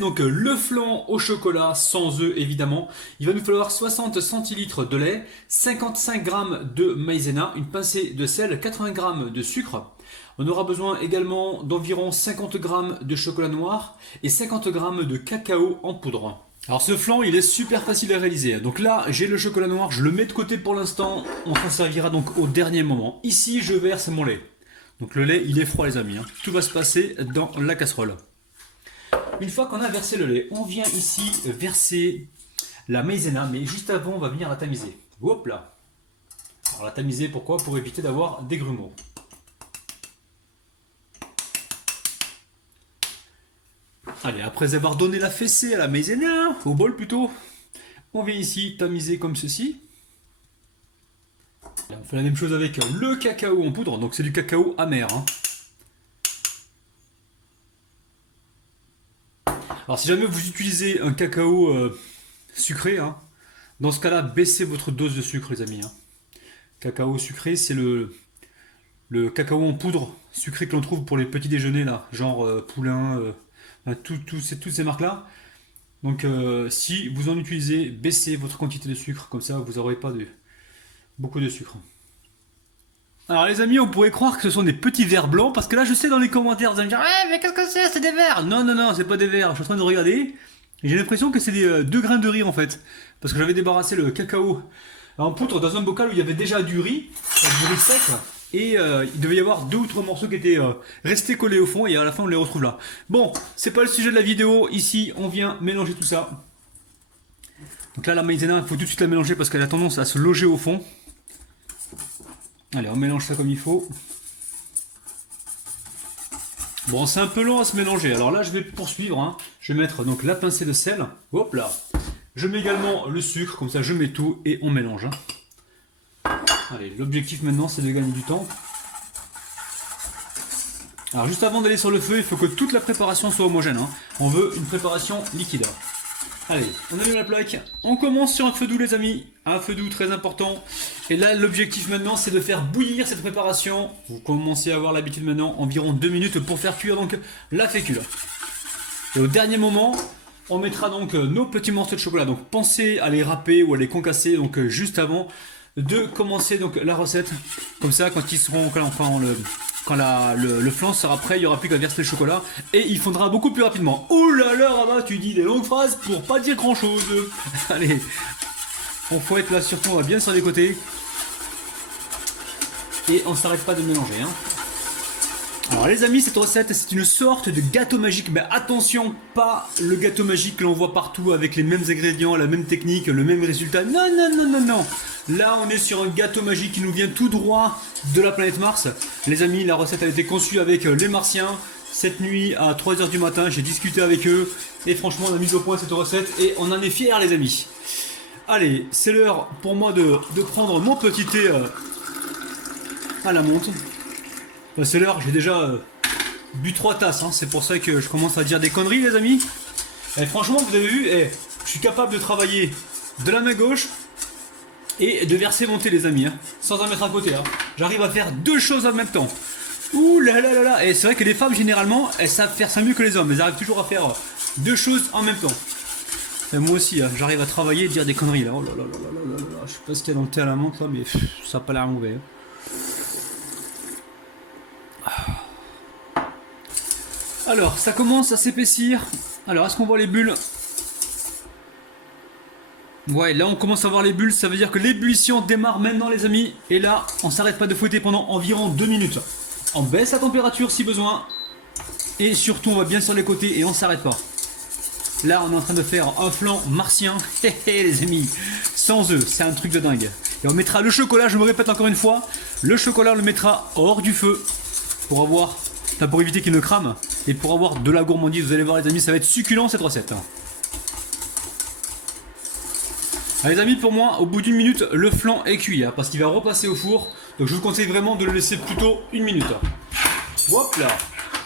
Donc le flan au chocolat sans œufs évidemment. Il va nous falloir 60 centilitres de lait, 55 g de maïzena, une pincée de sel, 80 g de sucre. On aura besoin également d'environ 50 g de chocolat noir et 50 g de cacao en poudre. Alors ce flan il est super facile à réaliser. Donc là j'ai le chocolat noir, je le mets de côté pour l'instant. On s'en servira donc au dernier moment. Ici je verse mon lait. Donc le lait il est froid les amis. Tout va se passer dans la casserole. Une fois qu'on a versé le lait, on vient ici verser la maïzena, mais juste avant, on va venir la tamiser. Hop là. Alors la tamiser, pourquoi? Pour éviter d'avoir des grumeaux. Allez, après avoir donné la fessée à la maïzena, au bol plutôt, on vient ici tamiser comme ceci. On fait la même chose avec le cacao en poudre, donc c'est du cacao amer. Alors si jamais vous utilisez un cacao sucré, dans ce cas-là, baissez votre dose de sucre les amis. Cacao sucré, c'est le cacao en poudre sucré que l'on trouve pour les petits déjeuners, là, genre Poulain, toutes ces marques-là. Donc si vous en utilisez, baissez votre quantité de sucre, comme ça vous n'aurez pas beaucoup de sucre. Alors les amis, on pourrait croire que ce sont des petits verres blancs, parce que là je sais dans les commentaires, vous allez me dire ouais mais qu'est-ce que c'est des verres. Non, c'est pas des verres, je suis en train de regarder, et j'ai l'impression que c'est des 2 grains de riz en fait, parce que j'avais débarrassé le cacao en poudre dans un bocal où il y avait déjà du riz sec, et il devait y avoir 2 ou 3 morceaux qui étaient restés collés au fond, et à la fin on les retrouve là. Bon, c'est pas le sujet de la vidéo, ici on vient mélanger tout ça. Donc là la maïzena, il faut tout de suite la mélanger parce qu'elle a tendance à se loger au fond. Allez, on mélange ça comme il faut. Bon, c'est un peu long à se mélanger. Alors là, je vais poursuivre. Je vais mettre donc la pincée de sel. Hop là. Je mets également le sucre. Comme ça, je mets tout et on mélange. Allez, l'objectif maintenant, c'est de gagner du temps. Alors juste avant d'aller sur le feu, il faut que toute la préparation soit homogène. On veut une préparation liquide. Allez, on allume la plaque, on commence sur un feu doux les amis, un feu doux très important. Et là l'objectif maintenant c'est de faire bouillir cette préparation. Vous commencez à avoir l'habitude maintenant, environ 2 minutes pour faire cuire donc la fécule. Et au dernier moment, on mettra donc nos petits morceaux de chocolat. Donc pensez à les râper ou à les concasser donc juste avant de commencer donc la recette. Comme ça quand ils seront, quand le flan sera prêt, il n'y aura plus qu'à verser le chocolat et il fondra beaucoup plus rapidement. Ouh là là, Rabat, tu dis des longues phrases pour pas dire grand chose. Allez, on fouette là, surtout on va bien sur les côtés et on s'arrête pas de mélanger. Alors les amis, cette recette c'est une sorte de gâteau magique, mais attention, pas le gâteau magique que l'on voit partout avec les mêmes ingrédients, la même technique, le même résultat. Non. Là on est sur un gâteau magique qui nous vient tout droit de la planète Mars. Les amis, la recette a été conçue avec les Martiens. Cette nuit à 3h du matin, j'ai discuté avec eux et franchement on a mis au point cette recette et on en est fiers les amis. Allez, c'est l'heure pour moi de prendre mon petit thé à la menthe. C'est l'heure, j'ai déjà bu 3 tasses, c'est pour ça que je commence à dire des conneries les amis. Et franchement vous avez vu, je suis capable de travailler de la main gauche et de verser mon thé les amis, sans en mettre à côté. J'arrive à faire 2 choses en même temps. Ouh là là là là. Et c'est vrai que les femmes généralement elles savent faire ça mieux que les hommes, elles arrivent toujours à faire 2 choses en même temps. Et moi aussi, j'arrive à travailler et dire des conneries là. Oh là là là là là là. Je sais pas ce qu'il y a dans le thé à la menthe là, mais ça a pas l'air mauvais. Alors, ça commence à s'épaissir. Alors, est-ce qu'on voit les bulles? Ouais, là on commence à voir les bulles, ça veut dire que l'ébullition démarre maintenant les amis. Et là, on s'arrête pas de fouetter pendant environ 2 minutes. On baisse la température si besoin. Et surtout, on va bien sur les côtés et on s'arrête pas. Là, on est en train de faire un flan martien. Les amis, sans œufs, c'est un truc de dingue. Et on mettra le chocolat, je me répète encore une fois, le chocolat on le mettra hors du feu pour éviter qu'il ne crame et pour avoir de la gourmandise. Vous allez voir les amis, ça va être succulent cette recette. Allez les amis, pour moi, au bout d'1 minute, le flan est cuit parce qu'il va repasser au four. Donc je vous conseille vraiment de le laisser plutôt 1 minute. Hop là,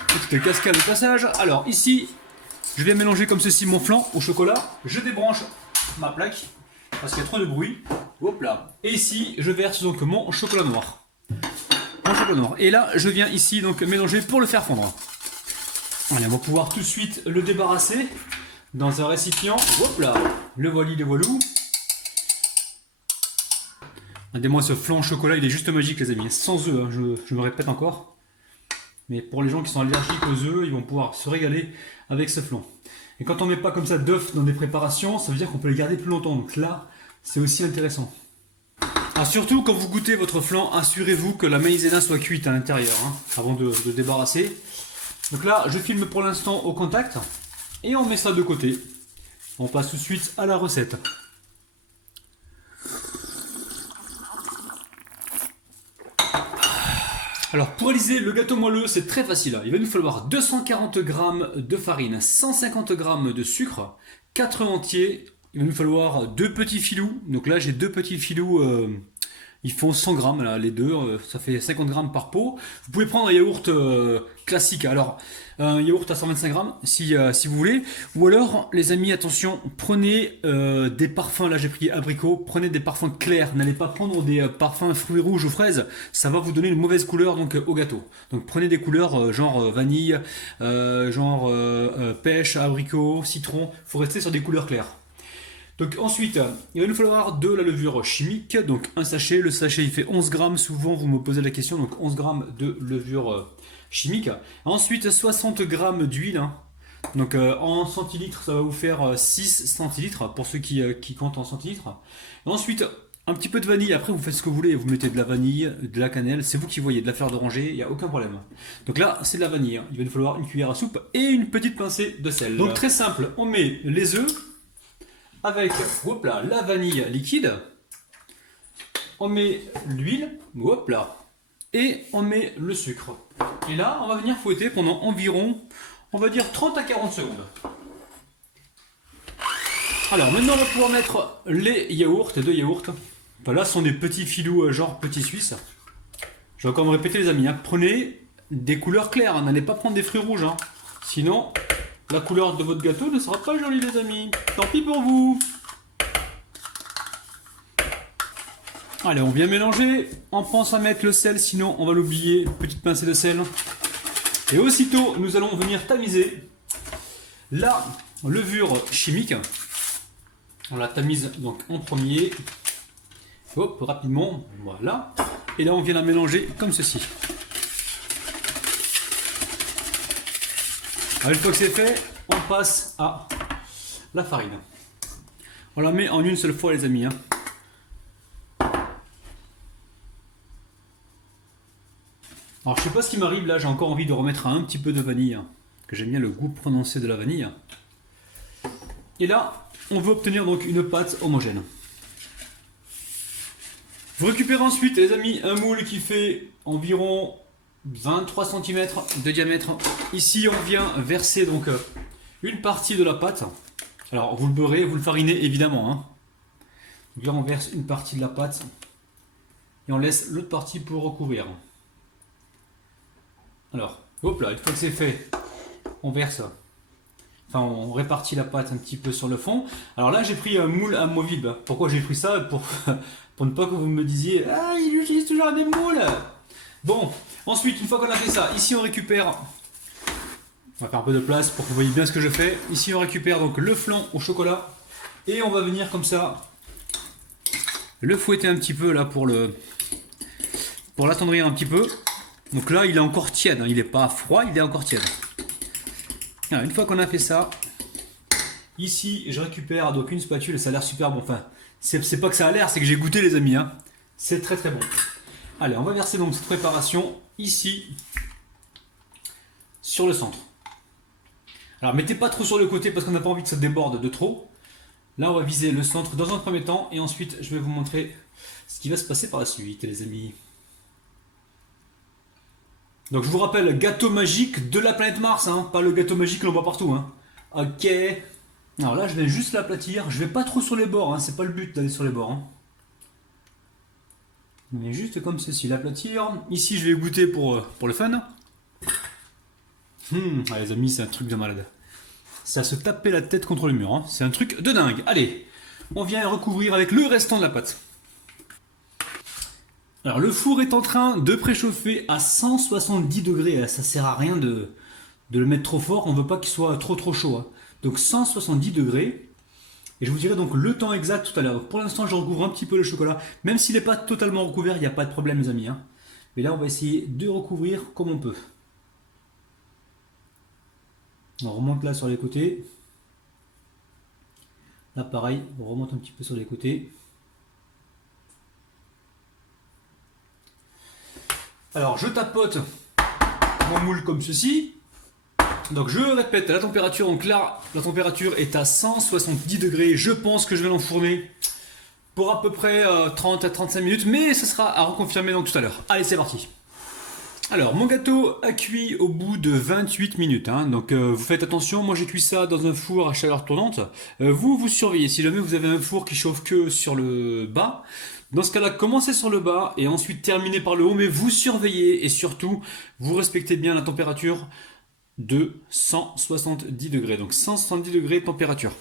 petite cascade au passage. Alors ici, je vais mélanger comme ceci mon flan au chocolat. Je débranche ma plaque parce qu'il y a trop de bruit. Hop là. Et ici, je verse donc mon chocolat noir. Et là, je viens ici donc mélanger pour le faire fondre. Allez, on va pouvoir tout de suite le débarrasser. dans un récipient. Hop là, le voili, le voilou. Regardez-moi ce flan au chocolat, il est juste magique les amis. Sans œufs, hein, je me répète encore. Mais pour les gens qui sont allergiques aux œufs, ils vont pouvoir se régaler avec ce flan. Et quand on met pas comme ça d'œufs dans des préparations, ça veut dire qu'on peut les garder plus longtemps. Donc là, c'est aussi intéressant. Ah, surtout quand vous goûtez votre flan, assurez-vous que la maïzena soit cuite à l'intérieur, hein, avant de débarrasser. Donc là, je filme pour l'instant au contact et on met ça de côté. On passe tout de suite à la recette. Alors pour réaliser le gâteau moelleux, c'est très facile. Il va nous falloir 240 g de farine, 150 g de sucre, 4 œufs entiers. Il va nous falloir 2 petits filous. Donc là j'ai 2 petits filous, ils font 100 g là, les deux, ça fait 50 g par pot. Vous pouvez prendre un yaourt classique, alors un yaourt à 125 g si vous voulez. Ou alors les amis, attention, prenez des parfums, là j'ai pris abricot, prenez des parfums clairs, n'allez pas prendre des parfums fruits rouges ou fraises, ça va vous donner une mauvaise couleur donc au gâteau. Donc prenez des couleurs genre vanille, pêche, abricot, citron, il faut rester sur des couleurs claires. Donc ensuite, il va nous falloir de la levure chimique, donc un sachet, le sachet il fait 11 grammes, souvent vous me posez la question, donc 11 grammes de levure chimique. Ensuite 60 grammes d'huile, hein. Donc en centilitres ça va vous faire 6 centilitres pour ceux qui comptent en centilitres. Et ensuite un petit peu de vanille, après vous faites ce que vous voulez, vous mettez de la vanille, de la cannelle, c'est vous qui voyez, de la fleur d'oranger, il n'y a aucun problème. Donc là c'est de la vanille, hein. Il va nous falloir une cuillère à soupe et une petite pincée de sel. Donc très simple, on met les œufs, avec hop là, la vanille liquide, on met l'huile, hop là, et on met le sucre. Et là, on va venir fouetter pendant environ, on va dire 30 à 40 secondes. Alors maintenant, on va pouvoir mettre les yaourts, les 2 yaourts. Enfin, là, ce sont des petits filous genre petits suisses. Je vais encore me répéter les amis, hein. Prenez des couleurs claires, hein. N'allez pas prendre des fruits rouges, hein. Sinon... la couleur de votre gâteau ne sera pas jolie les amis. Tant pis pour vous. Allez, on vient mélanger. On pense à mettre le sel, sinon on va l'oublier. Petite pincée de sel. Et aussitôt, nous allons venir tamiser la levure chimique. On la tamise donc en premier. Hop, rapidement. Voilà. Et là, on vient la mélanger comme ceci. Alors, une fois que c'est fait, on passe à la farine. On la met en une seule fois les amis, hein. Alors je sais pas ce qui m'arrive là, j'ai encore envie de remettre un petit peu de vanille, hein, que j'aime bien le goût prononcé de la vanille. Et là, on veut obtenir donc une pâte homogène. Vous récupérez ensuite les amis un moule qui fait environ 23 cm de diamètre. Ici on vient verser donc une partie de la pâte. Alors vous le beurrez, vous le farinez évidemment, hein. Donc là on verse une partie de la pâte et on laisse l'autre partie pour recouvrir. Alors hop là, une fois que c'est fait, on verse, enfin on répartit la pâte un petit peu sur le fond. Alors là j'ai pris un moule amovible. Pourquoi j'ai pris ça? Pour ne pas que vous me disiez ah il utilise toujours des moules. Bon, ensuite, une fois qu'on a fait ça, ici on récupère, on va faire un peu de place pour que vous voyez bien ce que je fais. Ici on récupère donc le flan au chocolat et on va venir comme ça le fouetter un petit peu là pour l'attendrir un petit peu. Donc là il est encore tiède, hein. Il n'est pas froid, il est encore tiède. Alors, une fois qu'on a fait ça, ici je récupère donc une spatule, ça a l'air super bon. Enfin, c'est pas que ça a l'air, c'est que j'ai goûté les amis, hein. C'est très très bon. Allez, on va verser donc cette préparation ici sur le centre. Alors mettez pas trop sur le côté parce qu'on n'a pas envie que ça déborde de trop. Là on va viser le centre dans un premier temps et ensuite je vais vous montrer ce qui va se passer par la suite les amis. Donc je vous rappelle, gâteau magique de la planète Mars, hein, pas le gâteau magique que l'on voit partout, hein. Ok. Alors là je vais juste l'aplatir, je vais pas trop sur les bords, hein, c'est pas le but d'aller sur les bords, hein. Mais juste comme ceci, l'aplatir. Ici, je vais goûter pour le fun. Ah, les amis, c'est un truc de malade. C'est à se taper la tête contre le mur, hein. C'est un truc de dingue. Allez, on vient recouvrir avec le restant de la pâte. Alors, le four est en train de préchauffer à 170 degrés. Ça sert à rien de le mettre trop fort. On ne veut pas qu'il soit trop chaud, hein. donc 170 degrés. Et je vous dirai donc le temps exact tout à l'heure. Pour l'instant, je recouvre un petit peu le chocolat. Même s'il n'est pas totalement recouvert, il n'y a pas de problème, les amis, hein. Mais là, on va essayer de recouvrir comme on peut. On remonte là sur les côtés. Là, pareil, on remonte un petit peu sur les côtés. Alors, je tapote mon moule comme ceci. Donc, je répète, la température, donc là, la température est à 170 degrés. Je pense que je vais l'enfourner pour à peu près 30 à 35 minutes, mais ce sera à reconfirmer donc tout à l'heure. Allez, c'est parti. Alors, mon gâteau a cuit au bout de 28 minutes, hein. Donc vous faites attention, moi j'ai cuit ça dans un four à chaleur tournante. Vous surveillez, si jamais vous avez un four qui chauffe que sur le bas, dans ce cas-là, commencez sur le bas et ensuite terminez par le haut, mais vous surveillez et surtout, vous respectez bien la température de 170 degrés. Donc 170 degrés température.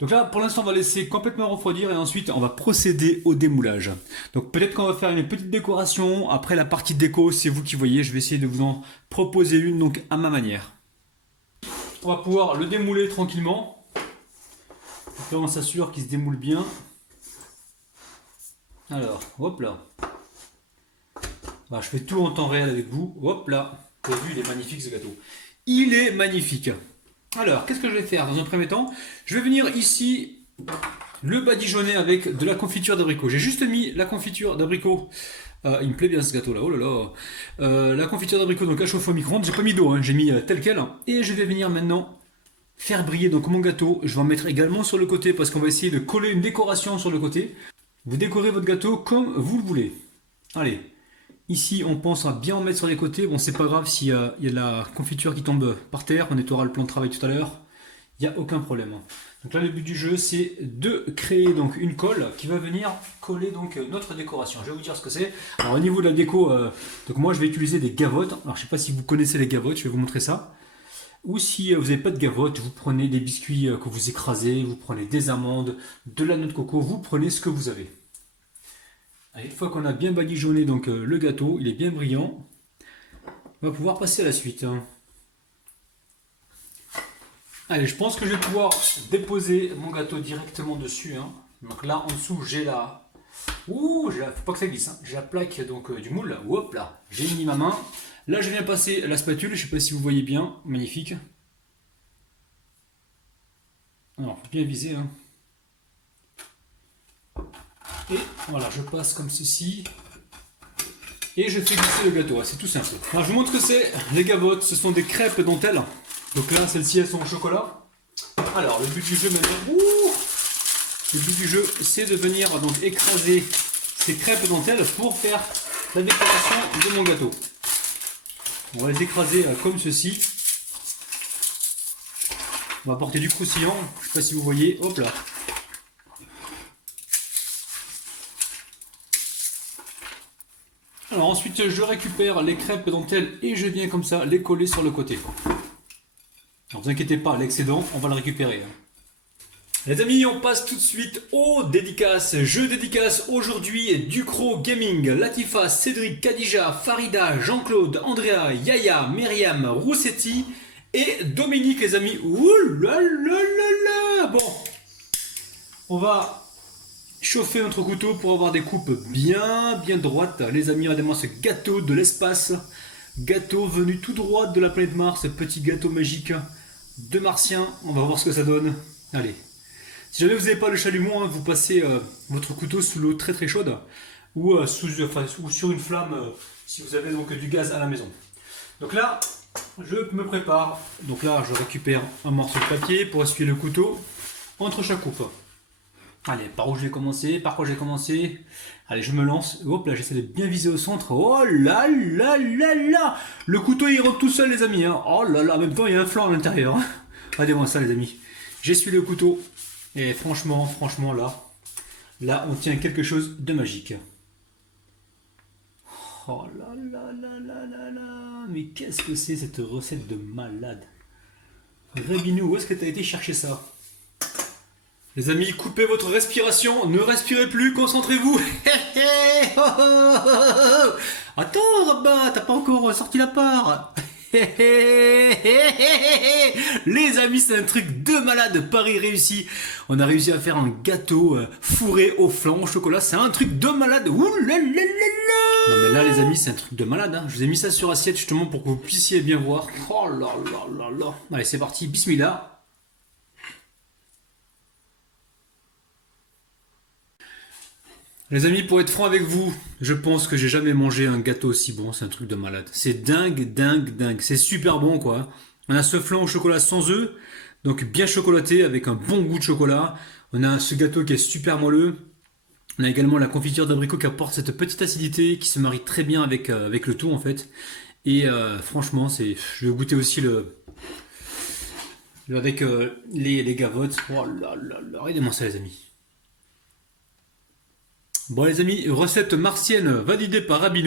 Donc là, pour l'instant, on va laisser complètement refroidir et ensuite, on va procéder au démoulage. Donc peut-être qu'on va faire une petite décoration. Après la partie déco, c'est vous qui voyez. Je vais essayer de vous en proposer une donc à ma manière. On va pouvoir le démouler tranquillement. Là, on s'assure qu'il se démoule bien. Alors, hop là. Bah, je fais tout en temps réel avec vous. Hop là. Vous avez vu, il est magnifique ce gâteau. Il est magnifique. Alors, qu'est-ce que je vais faire dans un premier temps? Je vais venir ici le badigeonner avec de la confiture d'abricot. J'ai juste mis la confiture d'abricot. Il me plaît bien ce gâteau là, oh là là. La confiture d'abricot donc à chauffer au micro-ondes. J'ai pas mis d'eau, hein, j'ai mis tel quel. Et je vais venir maintenant faire briller donc mon gâteau. Je vais en mettre également sur le côté parce qu'on va essayer de coller une décoration sur le côté. Vous décorez votre gâteau comme vous le voulez. Allez. Ici, on pense à bien en mettre sur les côtés. Bon, c'est pas grave s'il y a de la confiture qui tombe par terre. On nettoiera le plan de travail tout à l'heure. Il n'y a aucun problème. Donc là, le but du jeu, c'est de créer donc une colle qui va venir coller donc notre décoration. Je vais vous dire ce que c'est. Alors au niveau de la déco, donc moi, je vais utiliser des gavottes. Alors je sais pas si vous connaissez les gavottes. Je vais vous montrer ça. Ou si vous n'avez pas de gavottes, vous prenez des biscuits que vous écrasez, vous prenez des amandes, de la noix de coco. Vous prenez ce que vous avez. Une fois qu'on a bien badigeonné donc le gâteau, il est bien brillant, on va pouvoir passer à la suite. Allez, je pense que je vais pouvoir déposer mon gâteau directement dessus, hein. Donc là en dessous j'ai la... Ouh, faut pas que ça glisse, hein. J'ai la plaque donc du moule, hop là, j'ai mis ma main. Là je viens passer la spatule, je sais pas si vous voyez bien, magnifique. Alors, faut bien viser, hein. Et voilà, je passe comme ceci. Et je fais glisser le gâteau, c'est tout simple. Alors je vous montre ce que c'est. Les gavottes, ce sont des crêpes dentelles. Donc là, celles-ci, elles sont au chocolat. Alors, le but du jeu maintenant, le but du jeu, c'est de venir donc écraser ces crêpes dentelles pour faire la décoration de mon gâteau. On va les écraser comme ceci. On va apporter du croustillant. Je ne sais pas si vous voyez. Hop là. Alors ensuite je récupère les crêpes dentelles et je viens comme ça les coller sur le côté. Ne vous inquiétez pas, l'excédent on va le récupérer. Les amis, on passe tout de suite aux dédicaces. Je dédicace aujourd'hui Ducro Gaming, Latifa, Cédric, Khadija, Farida, Jean-Claude, Andrea, Yaya, Myriam, Roussetti et Dominique les amis. Ouh là là là là. Bon, on va chauffer notre couteau pour avoir des coupes bien droites. Les amis, regardez-moi ce gâteau de l'espace. Gâteau venu tout droit de la planète Mars. Ce petit gâteau magique de Martien. On va voir ce que ça donne. Allez. Si jamais vous n'avez pas le chalumeau, hein, vous passez votre couteau sous l'eau très chaude. Ou sur une flamme si vous avez donc du gaz à la maison. Donc là, je me prépare. Donc là, je récupère un morceau de papier pour essuyer le couteau entre chaque coupe. Allez, par où je vais commencer? Par quoi j'ai commencé? Allez, je me lance. Hop là, j'essaie de bien viser au centre. Oh là là là là! Le couteau il rentre tout seul les amis, hein. Oh là là, en même temps il y a un flanc à l'intérieur, hein. Regardez-moi ça les amis. J'essuie le couteau. Et franchement là on tient quelque chose de magique. Oh là là là là là là! Mais qu'est-ce que c'est cette recette de malade? Rébinou, où est-ce que tu as été chercher ça? Les amis, coupez votre respiration, ne respirez plus, concentrez-vous. Attends, Rabat, t'as pas encore sorti la part. Les amis, c'est un truc de malade, pari réussi. On a réussi à faire un gâteau fourré au flan au chocolat, c'est un truc de malade. Ouh là là là là. Non mais là les amis, c'est un truc de malade, hein. Je vous ai mis ça sur assiette justement pour que vous puissiez bien voir. Oh là là là là. Allez, c'est parti, bismillah. Les amis, pour être franc avec vous, je pense que j'ai jamais mangé un gâteau aussi bon, c'est un truc de malade. C'est dingue, dingue, dingue. C'est super bon quoi. On a ce flan au chocolat sans œufs, donc bien chocolaté avec un bon goût de chocolat. On a ce gâteau qui est super moelleux. On a également la confiture d'abricot qui apporte cette petite acidité qui se marie très bien avec le tout en fait. Et franchement, je vais goûter aussi avec les gavottes. Oh là là là, regardez-moi ça les amis. Bon les amis, recette martienne validée par Rabino.